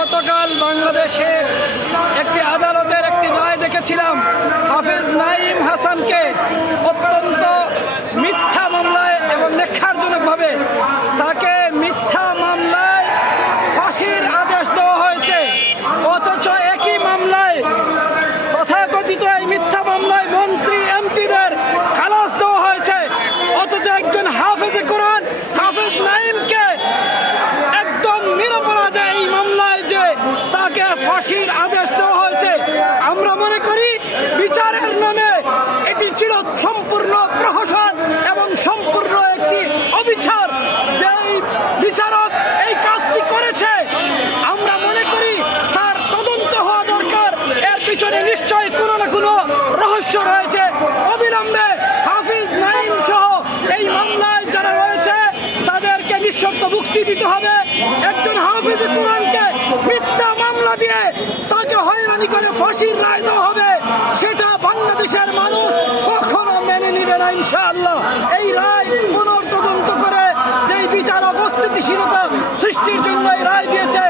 গতকাল বাংলাদেশের একটি আদালতের একটি রায় দেখেছিলাম, হাফেজ নাঈম হাসানকে অত্যন্ত মিথ্যা মামলায় এবং ন্যাক্কারজনকভাবে তাকে মিথ্যা মামলায় ফাঁসির আদেশ দেওয়া হয়েছে। অথচ একই মামলায় তথাকথিত এই মিথ্যা মামলায় মন্ত্রী এমপিদের খালাস দেওয়া হয়েছে। অথচ একজন হাফেজে কোরআন হাফেজ নাঈমকে একদম নিরপরাধে এই মামলায় যে তাকে ফাঁসির আদেশ দেওয়া হয়েছে, আমরা মনে করি বিচারের নামে এটি ছিল সম্পূর্ণ প্রহসন এবং সম্পূর্ণ একটি অবিচার। যেই বিচারক এই কাজটি করেছে আমরা মনে করি তার তদন্ত হওয়া দরকার। এর পিছনে নিশ্চয়ই কোনো না কোনো রহস্য রয়েছে। অবিলম্বে হাফিজ নাঈম সহ এই মামলায় যারা রয়েছে তাদেরকে নিঃশর্ত মুক্তি দিতে হবে। একজন হাফিজ কোরআনকে মিথ্যা মামলা দিয়ে তাকে হয়রানি করে ফাঁসির রায় দেওয়া হবে, সেটা বাংলাদেশের মানুষ কখনো মেনে নিবে না ইনশাআল্লাহ। এই রায় পুনর্তদন্ত করে যেই বিচারক অস্থিতিশীলতা সৃষ্টির জন্য এই রায় দিয়েছে